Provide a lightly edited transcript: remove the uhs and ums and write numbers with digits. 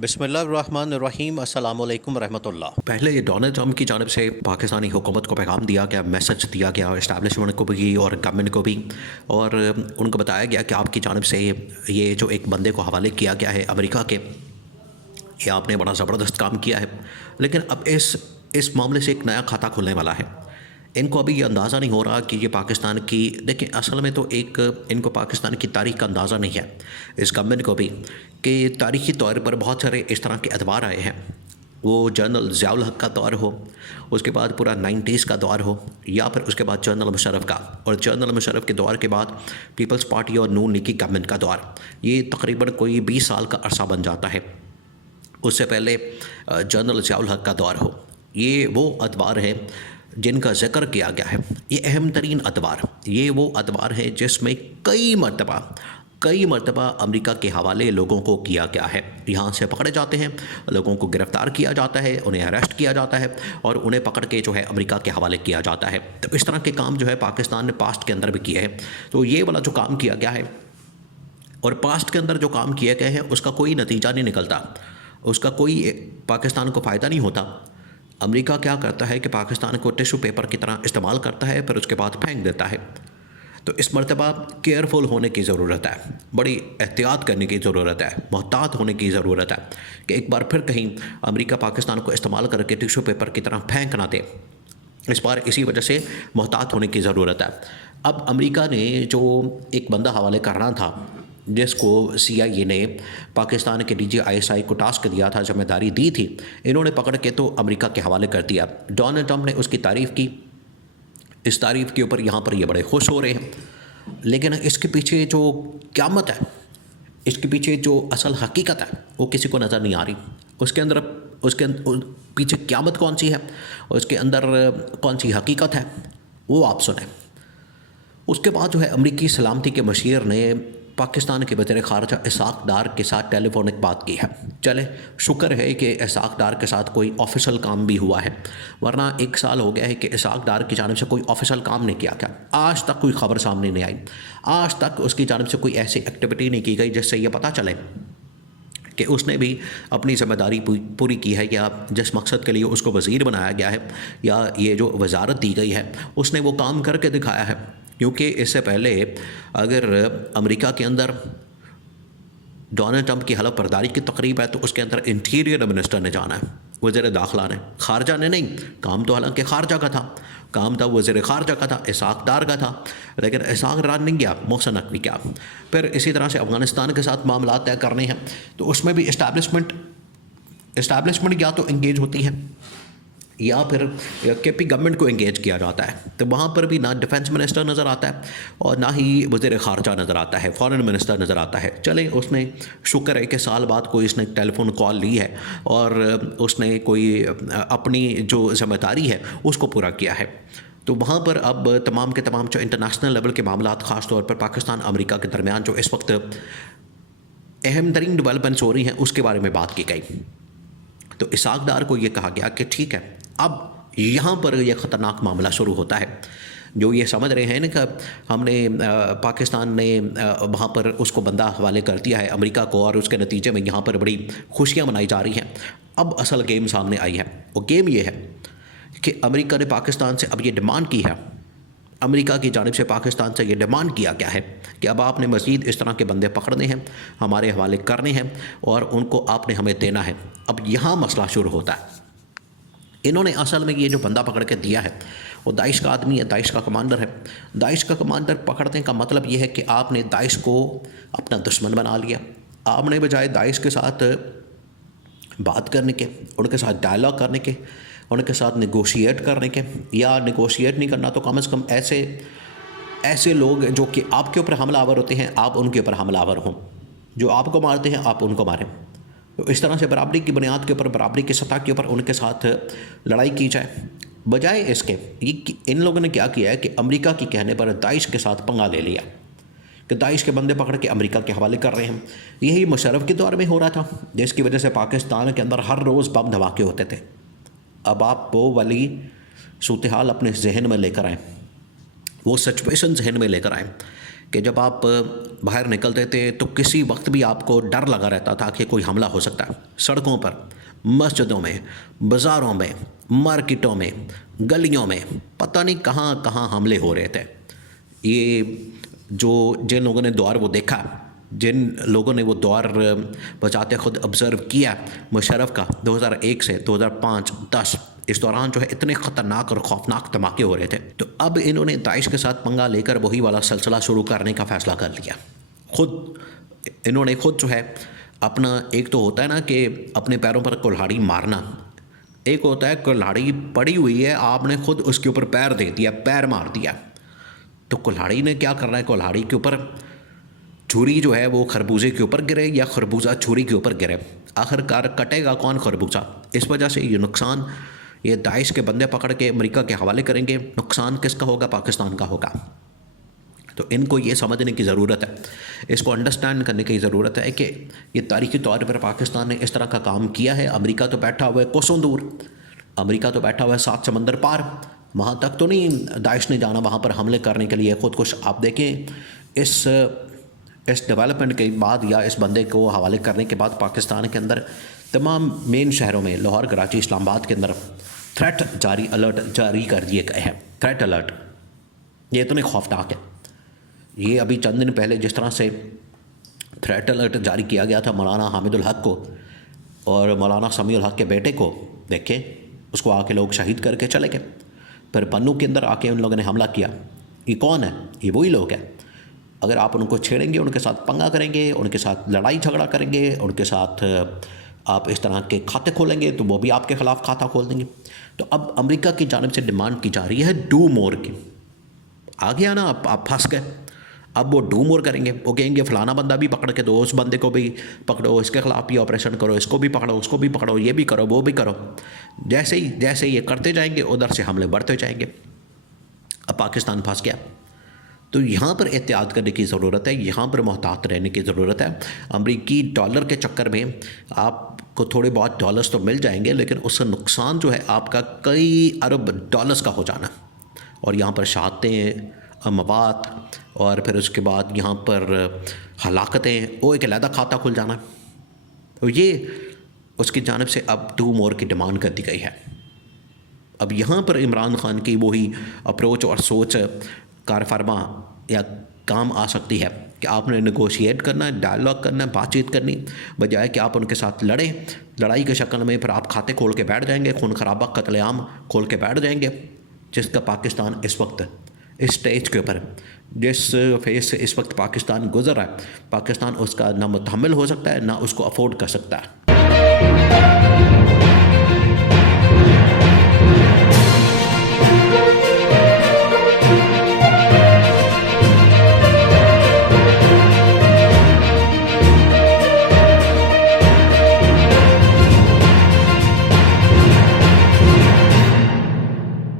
बिस्मिल्लाहिर्रहमानिर्रहीम अस्सलामु अलैकुम रहमतुल्लाह। पहले डोनाल्ड ट्रंप की जानिब से पाकिस्तानी हुकूमत को पैगाम दिया गया, मैसेज दिया गया इस्टेब्लिशमेंट को भी और गवर्नमेंट को भी, और उनको बताया गया कि आपकी जानिब से ये जो एक बंदे को हवाले किया गया है अमेरिका के, ये आपने बड़ा ज़बरदस्त काम किया है। लेकिन अब इस मामले से एक नया खाता खुलने वाला है। इनको अभी ये अंदाज़ा नहीं हो रहा कि ये पाकिस्तान की, देखिए असल में तो एक इनको पाकिस्तान की तारीख़ का अंदाज़ा नहीं है इस गवर्नमेंट को भी, कि तारीख़ी तौर पर बहुत सारे इस तरह के अदवार आए हैं। वो जनरल ज़ियाउल हक़ का दौर हो, उसके बाद पूरा 90s का दौर हो, या फिर उसके बाद जनरल मुशर्रफ का, और जनरल मुशर्रफ के दौर के बाद पीपल्स पार्टी और नून लीग की गवर्नमेंट का दौर, ये तकरीबन कोई 20 साल का अरसा बन जाता है। उससे पहले जनरल ज़ियाउल हक़ का दौर हो। ये वो अदवार हैं जिनका ज़िक्र किया गया है। ये अहम तरीन अदवार, ये वो अदवार है जिसमें कई मरतबा अमेरिका के हवाले लोगों को किया गया है। यहाँ से पकड़े जाते हैं, लोगों को गिरफ़्तार किया जाता है, उन्हें अरेस्ट किया जाता है और उन्हें पकड़ के जो है अमेरिका के हवाले किया जाता है। तो इस तरह के काम जो है पाकिस्तान ने पास्ट के अंदर भी किए हैं। तो ये वाला जो काम किया गया है और पास्ट के अंदर जो काम किए गए हैं उसका कोई नतीजा नहीं निकलता, उसका कोई पाकिस्तान को फ़ायदा नहीं होता। अमेरिका क्या करता है कि पाकिस्तान को टिश्यू पेपर की तरह इस्तेमाल करता है, फिर उसके बाद फेंक देता है। तो इस मरतबा केयरफुल होने की ज़रूरत है, बड़ी एहतियात करने की ज़रूरत है, मोहतात होने की ज़रूरत है कि एक बार फिर कहीं अमेरिका पाकिस्तान को इस्तेमाल करके टिश्यू पेपर की तरह फेंक ना दे। इस बार इसी वजह से मोहतात होने की ज़रूरत है। अब अमेरिका ने जो एक बंदा हवाले करना था, जिसको CIA ने पाकिस्तान के DGISI को टास्क दिया था, जिम्मेदारी दी थी, इन्होंने पकड़ के तो अमेरिका के हवाले कर दिया। डोनाल्ड ट्रंप ने उसकी तारीफ़ की, इस तारीफ़ के ऊपर यहाँ पर ये बड़े खुश हो रहे हैं। लेकिन इसके पीछे जो क़यामत है, इसके पीछे जो असल हकीकत है, वो किसी को नज़र नहीं आ रही। उसके पीछे क़यामत कौन सी है, उसके अंदर कौन सी हकीकत है, वो आप सुने। उसके बाद जो है अमरीकी सलामती के मशीर ने पाकिस्तान के वज़ीर ख़ारजा इसहाक़ डार के साथ टेलीफोनिक बात की है। चले शुक्र है कि इसहाक़ डार के साथ कोई ऑफिशियल काम भी हुआ है, वरना 1 साल हो गया है कि इसहाक़ डार की जानिब से कोई ऑफिशियल काम नहीं किया गया। आज तक कोई ख़बर सामने नहीं आई, आज तक उसकी जानिब से कोई ऐसी एक्टिविटी नहीं की गई जिससे ये पता चले कि उसने भी अपनी ज़िम्मेदारी पूरी की है, या जिस मकसद के लिए उसको वज़ीर बनाया गया है या ये जो वजारत दी गई है उसने वो काम करके दिखाया है। क्योंकि इससे पहले अगर अमेरिका के अंदर डोनाल्ड ट्रंप की हलफ बर्दारी की तकरीब है तो उसके अंदर इंटीरियर मिनिस्टर ने जाना है, वज़ीर दाखिला ने, खारजा ने नहीं। काम तो हालांकि खारजा का था, काम था वज़ीर खारजा का था, इसहाक़ डार का था, लेकिन इसहाक़ डार नहीं गया, मोहसिन नकवी गया। फिर इसी तरह से अफ़गानिस्तान के साथ मामला तय करने हैं तो उसमें भी इस्टेब्लिशमेंट या तो इंगेज होती है या फिर KP गवर्नमेंट को इंगेज किया जाता है। तो वहाँ पर भी ना डिफेंस मिनिस्टर नज़र आता है और ना ही वज़ीर ख़ारजा नज़र आता है, फॉरेन मिनिस्टर नज़र आता है। चले उसने शुक्र है कि साल बाद कोई इसने टेलीफोन कॉल ली है और उसने कोई अपनी जो ज़िम्मेदारी है उसको पूरा किया है। तो वहाँ पर अब तमाम के तमाम जो इंटरनेशनल लेवल के मामला, ख़ास तौर पर पाकिस्तान अमेरिका के दरमियान जो इस वक्त अहम तरीन डेवलपमेंट्स हो रही हैं उसके बारे में बात की गई। तो इसहाक़ डार को ये कहा गया कि ठीक है, अब यहाँ पर यह ख़तरनाक मामला शुरू होता है। जो ये समझ रहे हैं ना कि हमने पाकिस्तान ने वहाँ पर उसको बंदा हवाले कर दिया है अमेरिका को और उसके नतीजे में यहाँ पर बड़ी खुशियाँ मनाई जा रही हैं। अब असल गेम सामने आई है। वो गेम ये है कि अमेरिका ने पाकिस्तान से अब ये डिमांड की है, अमेरिका की जानिब से पाकिस्तान से ये डिमांड किया गया है कि अब आपने मज़ीद इस तरह के बंदे पकड़ने हैं, हमारे हवाले करने हैं और उनको आपने हमें देना है। अब यहाँ मसला शुरू होता है। इन्होंने असल में ये जो बंदा पकड़ के दिया है वो दाइश का आदमी है, दाइश का कमांडर है। दाइश का कमांडर पकड़ने का मतलब ये है कि आपने दाइश को अपना दुश्मन बना लिया। आपने बजाय दाइश के साथ बात करने के, उनके साथ डायलॉग करने के, उनके साथ नेगोशिएट करने के, या नेगोशिएट नहीं करना तो कम से कम ऐसे लोग जो कि आपके ऊपर हमलावर होते हैं आप उनके ऊपर हमलावर हों, जो आपको मारते हैं आप उनको मारें। तो इस तरह से बराबरी की बुनियाद के ऊपर, बराबरी की सतह के ऊपर उनके साथ लड़ाई की जाए। बजाय इसके इन लोगों ने क्या किया है कि अमेरिका की कहने पर दाइश के साथ पंगा ले लिया कि दाइश के बंदे पकड़ के अमेरिका के हवाले कर रहे हैं। यही मुशर्रफ के दौर में हो रहा था, जिसकी वजह से पाकिस्तान के अंदर हर रोज़ बम धमाके होते थे। अब आप वो वाली सूरत हाल अपने जहन में लेकर आएँ, वो सिचुएशन जहन में लेकर आएँ कि जब आप बाहर निकलते थे तो किसी वक्त भी आपको डर लगा रहता था कि कोई हमला हो सकता है। सड़कों पर, मस्जिदों में, बाज़ारों में, मार्केटों में, गलियों में पता नहीं कहाँ कहाँ हमले हो रहे थे। ये जिन लोगों ने दौर वो देखा, जिन लोगों ने वो दौर बचाते खुद ऑब्ज़र्व किया मुशर्रफ का 2001 से 2005-10, इस दौरान जो है इतने ख़तरनाक और खौफनाक धमाके हो रहे थे। तो अब इन्होंने दाइश के साथ पंगा लेकर वही वाला सिलसिला शुरू करने का फ़ैसला कर लिया। इन्होंने खुद जो है अपना, एक तो होता है ना कि अपने पैरों पर कुल्हाड़ी मारना, एक होता है कुल्हाड़ी पड़ी हुई है, आपने खुद उसके ऊपर पैर दे दिया, पैर मार दिया। तो कुल्हाड़ी ने क्या करना है, कुल्हाड़ी के ऊपर छुरी जो है वो खरबूजे के ऊपर गिरे या खरबूजा छुरी के ऊपर गिरे, आखिरकार कटेगा कौन, खरबूजा। इस वजह से ये नुकसान, ये दाइश के बंदे पकड़ के अमेरिका के हवाले करेंगे, नुकसान किसका होगा, पाकिस्तान का होगा। तो इनको ये समझने की ज़रूरत है, इसको अंडरस्टैंड करने की ज़रूरत है कि ये तारीख़ी तौर पर पाकिस्तान ने इस तरह का काम किया है। अमेरिका तो बैठा हुआ है कोसों दूर, अमेरिका तो बैठा हुआ है 7 समंदर पार, वहाँ तक तो नहीं दाइश ने जाना वहाँ पर हमले करने के लिए खुद कुछ। आप देखें इस डेवलपमेंट के बाद या इस बंदे को हवाले करने के बाद पाकिस्तान के अंदर तमाम मेन शहरों में, लाहौर, कराची, इस्लामाबाद के अंदर थ्रेट अलर्ट जारी कर दिए गए हैं। थ्रेट अलर्ट ये इतने खौफनाक है। ये अभी चंद दिन पहले जिस तरह से थ्रेट अलर्ट जारी किया गया था मौलाना हामिदुल हक को और मौलाना समीउल हक के बेटे को, देखें उसको आके लोग शहीद करके चले गए। फिर पन्नू के अंदर आके उन लोगों ने हमला किया। ये कौन है? ये वही लोग हैं। अगर आप उनको छेड़ेंगे, उनके साथ पंगा करेंगे, उनके साथ लड़ाई झगड़ा करेंगे, उनके साथ आप इस तरह के खाते खोलेंगे तो वो भी आपके ख़िलाफ़ खाता खोल देंगे। तो अब अमेरिका की जानिब से डिमांड की जा रही है डू मोर की। आ गया ना, आप फंस गए। अब वो डू मोर करेंगे, वो कहेंगे फ़लाना बंदा भी पकड़ के दो, उस बंदे को भी पकड़ो, इसके ख़िलाफ़ भी ऑपरेशन करो, इसको भी पकड़ो, उसको भी पकड़ो, ये भी करो, वो भी करो। जैसे ही ये करते जाएंगे उधर से हमले बढ़ते जाएंगे। अब पाकिस्तान फंस गया। तो यहाँ पर एहतियात करने की ज़रूरत है, यहाँ पर मोहतात रहने की ज़रूरत है। अमरीकी डॉलर के चक्कर में आपको थोड़े बहुत डॉलर्स तो मिल जाएंगे, लेकिन उसका नुकसान जो है आपका कई अरब डॉलर्स का हो जाना। और यहाँ पर शहादतें, मवात और फिर उसके बाद यहाँ पर हलाकतें, वो एक अलहदा खाता खुल जाना। तो ये उसकी जानिब से अब डू मोर की डिमांड कर दी गई है। अब यहाँ पर इमरान खान की वही अप्रोच और सोच कार फरमा या काम आ सकती है कि आपने नेगोशिएट करना है, डायलॉग करना है, बातचीत करनी, बजाय कि आप उनके साथ लड़ें। लड़ाई के शक्ल में फिर आप खाते खोल के बैठ जाएंगे, खून खराबा, कत्लेआम खोल के बैठ जाएंगे, जिसका पाकिस्तान इस वक्त इस स्टेज के ऊपर, जिस फेज से इस वक्त पाकिस्तान गुजर रहा है, पाकिस्तान उसका ना मुतहम्मिल हो सकता है, ना उसको अफोर्ड कर सकता है।